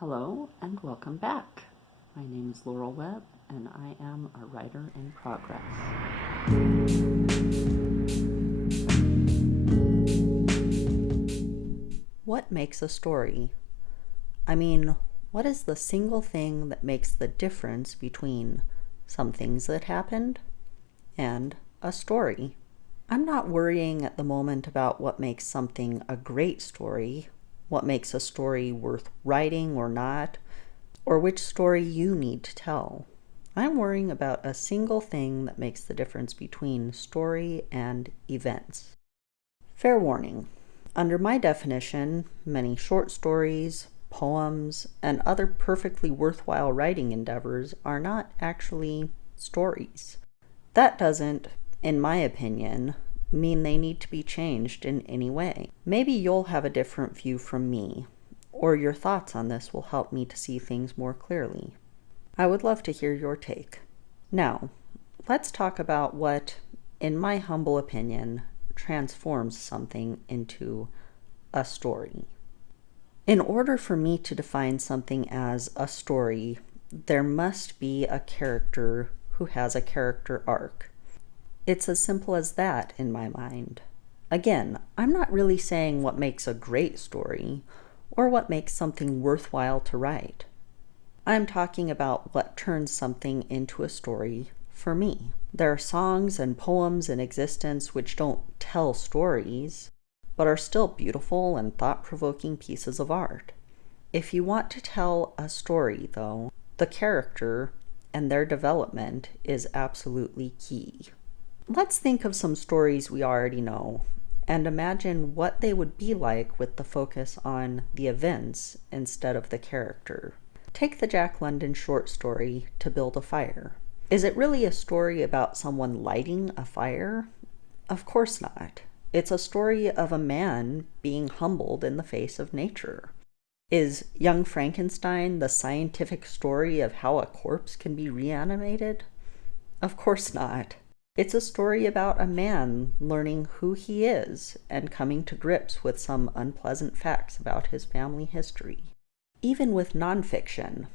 Hello and welcome back. My name is Laurel Webb and I am a writer in progress. What makes a story? What is the single thing that makes the difference between some things that happened and a story? I'm not worrying at the moment about what makes something a great story, what makes a story worth writing or not, or which story you need to tell. I'm worrying about a single thing that makes the difference between story and events. Fair warning, under my definition, many short stories, poems, and other perfectly worthwhile writing endeavors are not actually stories. That doesn't, in my opinion, mean they need to be changed in any way. Maybe you'll have a different view from me, or your thoughts on this will help me to see things more clearly. I would love to hear your take. Now, let's talk about what, in my humble opinion, transforms something into a story. In order for me to define something as a story, there must be a character who has a character arc. It's as simple as that in my mind. Again, I'm not really saying what makes a great story or what makes something worthwhile to write. I'm talking about what turns something into a story for me. There are songs and poems in existence which don't tell stories, but are still beautiful and thought-provoking pieces of art. If you want to tell a story, though, the character and their development is absolutely key. Let's think of some stories we already know and imagine what they would be like with the focus on the events instead of the character. Take the Jack London short story, To Build a Fire. Is it really a story about someone lighting a fire? Of course not. It's a story of a man being humbled in the face of nature. Is Young Frankenstein the scientific story of how a corpse can be reanimated? Of course not. It's a story about a man learning who he is and coming to grips with some unpleasant facts about his family history. Even with nonfiction,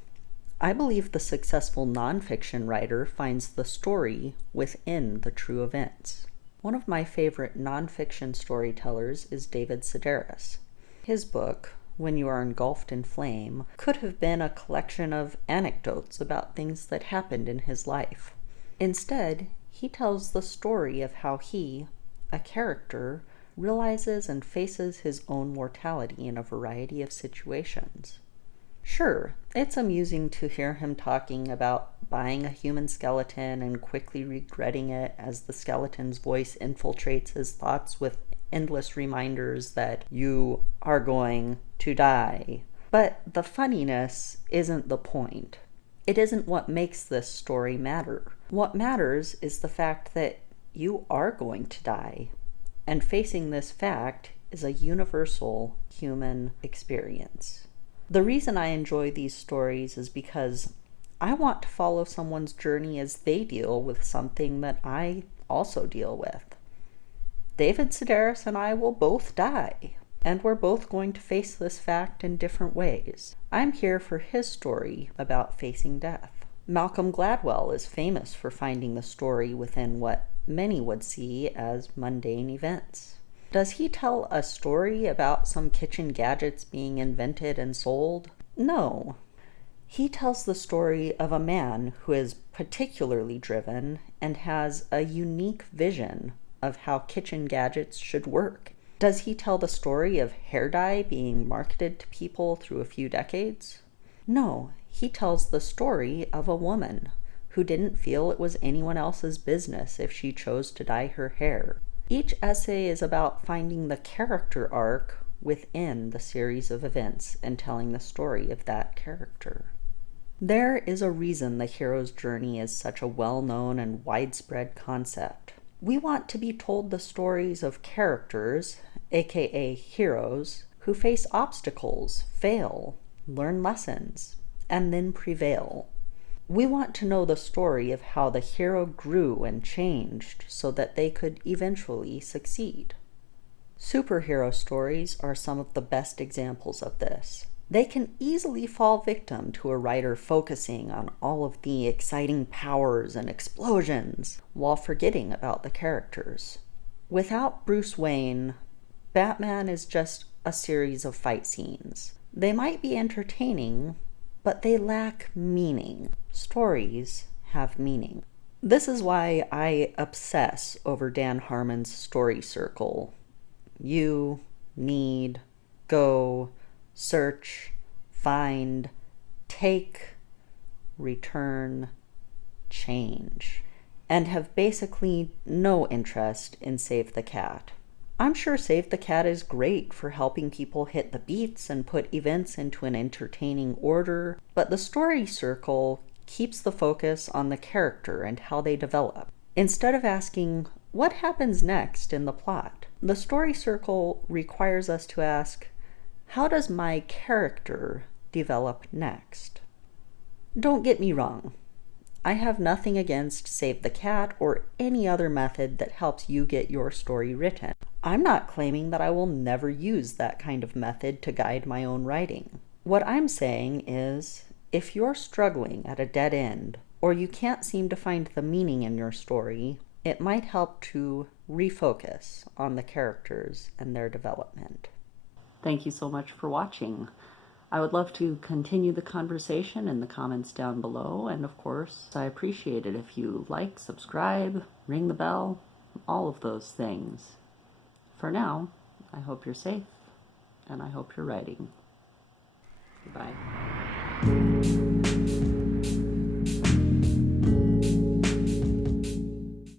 I believe the successful nonfiction writer finds the story within the true events. One of my favorite nonfiction storytellers is David Sedaris. His book, When You Are Engulfed in Flame, could have been a collection of anecdotes about things that happened in his life. Instead, he tells the story of how he, a character, realizes and faces his own mortality in a variety of situations. Sure, it's amusing to hear him talking about buying a human skeleton and quickly regretting it as the skeleton's voice infiltrates his thoughts with endless reminders that you are going to die. But the funniness isn't the point. It isn't what makes this story matter. What matters is the fact that you are going to die, and facing this fact is a universal human experience. The reason I enjoy these stories is because I want to follow someone's journey as they deal with something that I also deal with. David Sedaris and I will both die, and we're both going to face this fact in different ways. I'm here for his story about facing death. Malcolm Gladwell is famous for finding the story within what many would see as mundane events. Does he tell a story about some kitchen gadgets being invented and sold? No. He tells the story of a man who is particularly driven and has a unique vision of how kitchen gadgets should work. Does he tell the story of hair dye being marketed to people through a few decades? No, he tells the story of a woman who didn't feel it was anyone else's business if she chose to dye her hair. Each essay is about finding the character arc within the series of events and telling the story of that character. There is a reason the hero's journey is such a well-known and widespread concept. We want to be told the stories of characters, aka heroes, who face obstacles, fail, learn lessons, and then prevail. We want to know the story of how the hero grew and changed so that they could eventually succeed. Superhero stories are some of the best examples of this. They can easily fall victim to a writer focusing on all of the exciting powers and explosions while forgetting about the characters. Without Bruce Wayne, Batman is just a series of fight scenes. They might be entertaining, but they lack meaning. Stories have meaning. This is why I obsess over Dan Harmon's story circle. You, need, go, search, find, take, return, change, and have basically no interest in Save the Cat. I'm sure Save the Cat is great for helping people hit the beats and put events into an entertaining order, but the story circle keeps the focus on the character and how they develop. Instead of asking, what happens next in the plot? The story circle requires us to ask, how does my character develop next? Don't get me wrong. I have nothing against Save the Cat or any other method that helps you get your story written. I'm not claiming that I will never use that kind of method to guide my own writing. What I'm saying is, if you're struggling at a dead end, or you can't seem to find the meaning in your story, it might help to refocus on the characters and their development. Thank you so much for watching. I would love to continue the conversation in the comments down below, and of course, I appreciate it if you like, subscribe, ring the bell, all of those things. For now, I hope you're safe, and I hope you're writing. Goodbye.